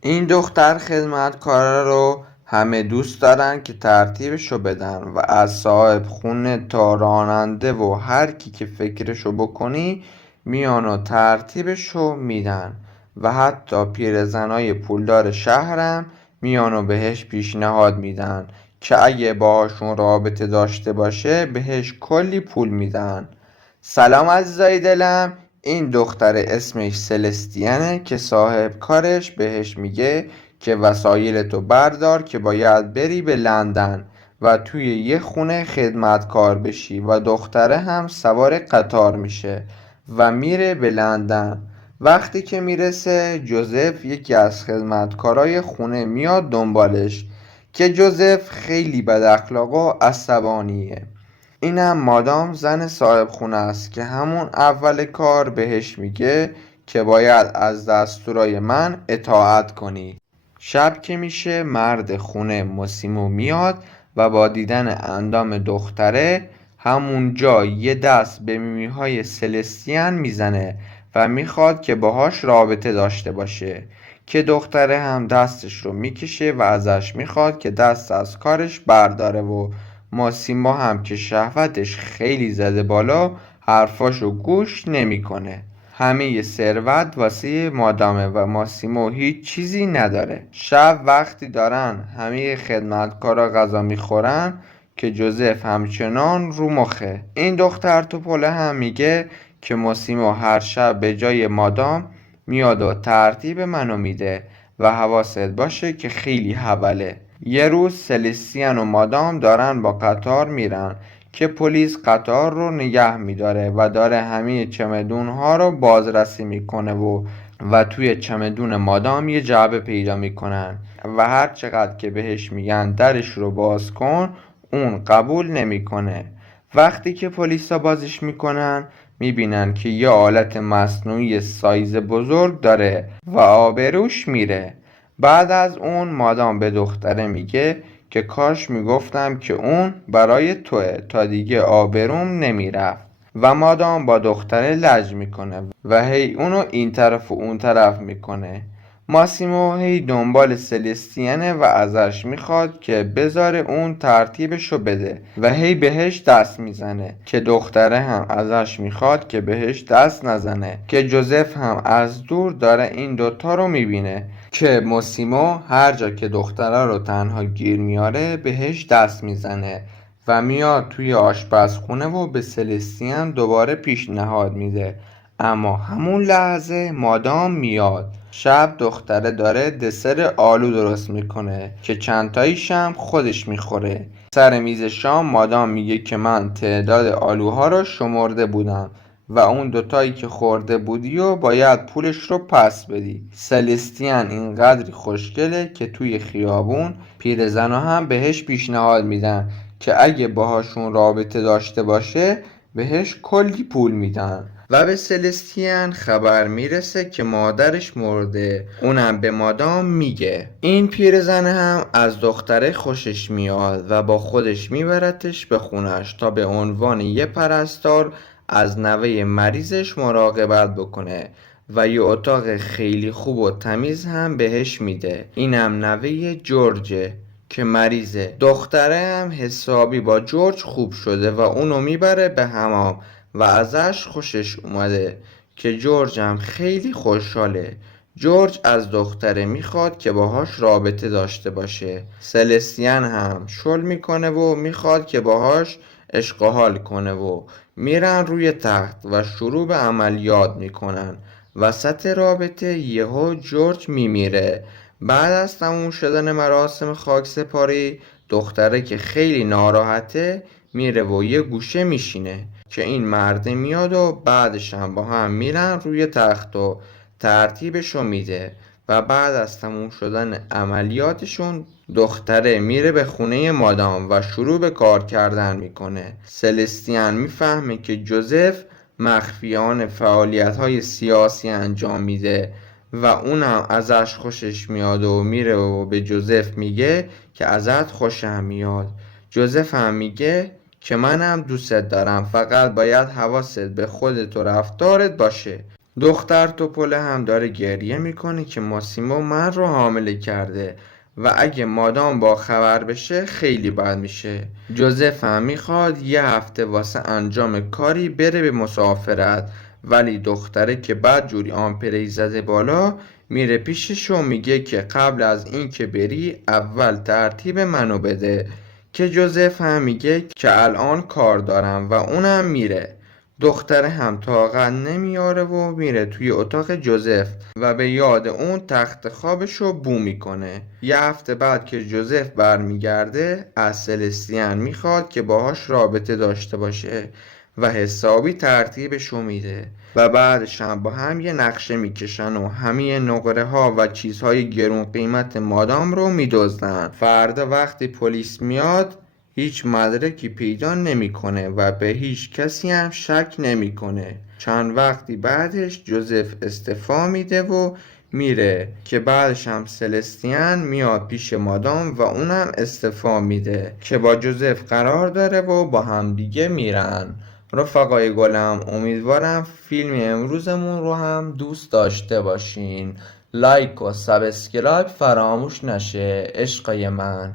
این دختر خدمتکارا رو همه دوست دارن که ترتیبشو بدن و از صاحب خونه تا راننده و هر کی که فکرشو بکنی میان و ترتیبشو میدن و حتی پیرزنای پولدار شهرم میان و بهش پیشنهاد میدن که اگه باهاشون رابطه داشته باشه بهش کلی پول میدن. سلام عزیزای دلم، این دختر اسمش سلستیانه که صاحب کارش بهش میگه که وسایلتو بردار که باید بری به لندن و توی یه خونه خدمتکار بشی و دختره هم سوار قطار میشه و میره به لندن. وقتی که میرسه جوزف یکی از خدمتکارای خونه میاد دنبالش که جوزف خیلی بد اخلاق و عصبانیه. اینم مادام زن صاحب خونه است که همون اول کار بهش میگه که باید از دستورای من اطاعت کنی. شب که میشه مرد خونه موسیمو میاد و با دیدن اندام دختره همونجا یه دست به میمیهای سلستیان میزنه و میخواد که باهاش رابطه داشته باشه که دختره هم دستش رو میکشه و ازش میخواد که دست از کارش برداره و ماسیمو هم که شهوتش خیلی زده بالا حرفاشو گوش نمیکنه. همه ثروت واسه مادامه و ماسیمو هیچ چیزی نداره. شب وقتی دارن همه خدمتکارا غذا میخورن که جوزف همچنان رو مخه. این دختر توپله هم میگه که ماسیمو هر شب به جای مادام میاد و ترتیب منو میده و حواست باشه که خیلی هبله. یه روز سلستیان و مادام دارن با قطار میرن که پلیس قطار رو نگه میداره و داره همه چمدون ها رو بازرسی میکنه و توی چمدون مادام یه جعبه پیدا میکنن و هر چقدر که بهش میگن درش رو باز کن اون قبول نمیکنه. وقتی که پلیسا بازش میکنن میبینن که یه آلت مصنوعی سایز بزرگ داره و آبروش میره. بعد از اون مادام به دختره میگه که کاش میگفتم که اون برای توه تا دیگه آبروم نمیرفت و مادام با دختره لج میکنه و هی اونو این طرف و اون طرف میکنه. ماسیمو هی دنبال سلستیانه و ازش میخواد که بذاره اون ترتیبشو بده و هی بهش دست میزنه که دختره هم ازش میخواد که بهش دست نزنه که جوزف هم از دور داره این دوتا رو میبینه که موسیمو هر جا که دختره رو تنها گیر میاره بهش دست میزنه و میاد توی آشپزخونه و به سلستیان دوباره پیشنهاد میده. اما همون لحظه مادام میاد. شب دختره داره دسر آلو درست میکنه که چندتاییش هم خودش میخوره. سر میز شام مادام میگه که من تعداد آلوها رو شمرده بودم و اون دوتایی که خورده بودی و باید پولش رو پس بدی. سلستیان اینقدری خوشگله که توی خیابون پیرزنا هم بهش پیشنهاد میدن که اگه باهاشون رابطه داشته باشه بهش کلی پول میدن و به سلستیان خبر میرسه که مادرش مرده. اونم به مادام میگه. این پیرزن هم از دختره خوشش میاد و با خودش میبرتش به خونش تا به عنوان یه پرستار از نوه مریضش مراقبت بکنه و یه اتاق خیلی خوب و تمیز هم بهش میده. اینم نوه جورجه که مریضه. دختره هم حسابی با جورج خوب شده و اونو میبره به حمام و ازش خوشش اومده که جورج هم خیلی خوشحاله. جورج از دختره میخواد که باهاش رابطه داشته باشه. سلستیان هم شل میکنه و میخواد که باهاش عشق و حال کنه و میرن روی تخت و شروع به عملیات میکنن. وسط رابطه یهو جورج میمیره. بعد از تموم شدن مراسم خاکسپاری دختره که خیلی ناراحته میره و یه گوشه میشینه که این مرده میاد و بعدش هم با هم میرن روی تخت و ترتیبشو میده و بعد از تموم شدن عملیاتشون دختره میره به خونه مادام و شروع به کار کردن میکنه. سلستیان میفهمه که جوزف مخفیانه فعالیت‌های سیاسی انجام میده و اونم ازش خوشش میاد و میره و به جوزف میگه که ازت خوشم میاد. جوزف هم میگه که منم دوستت دارم، فقط باید حواست به خودت و رفتارت باشه. دختر توپله هم داره گریه میکنه که ماسیمو من رو حامله کرده و اگه مادام با خبر بشه خیلی بد میشه. جوزف هم میخواد یه هفته واسه انجام کاری بره به مسافرت، ولی دختره که بعد جوری آمپری زده بالا میره پیشش و میگه که قبل از این که بری اول ترتیب منو بده، که جوزف هم میگه که الان کار دارم و اونم میره. دختره هم طاقت نمیاره و میره توی اتاق جوزف و به یاد اون تخت خوابشو بو میکنه. یه هفته بعد که جوزف برمیگرده از سلستیان میخواد که باهاش رابطه داشته باشه و حسابی ترتیبشو میده و بعدش هم با هم یه نقشه میکشن و همه نقره ها و چیزهای گرون قیمت مادام رو میدزدن. فردا وقتی پلیس میاد هیچ مدرکی پیدا نمیکنه و به هیچ کسی هم شک نمیکنه. چند وقتی بعدش جوزف استعفا میده و میره که بعدش هم سلستیان میاد پیش مادام و اونم استعفا میده که با جوزف قرار داره و با هم دیگه میرن. رفقای گلم، امیدوارم فیلم امروزمون رو هم دوست داشته باشین. لایک و سابسکرایب فراموش نشه عشقای من.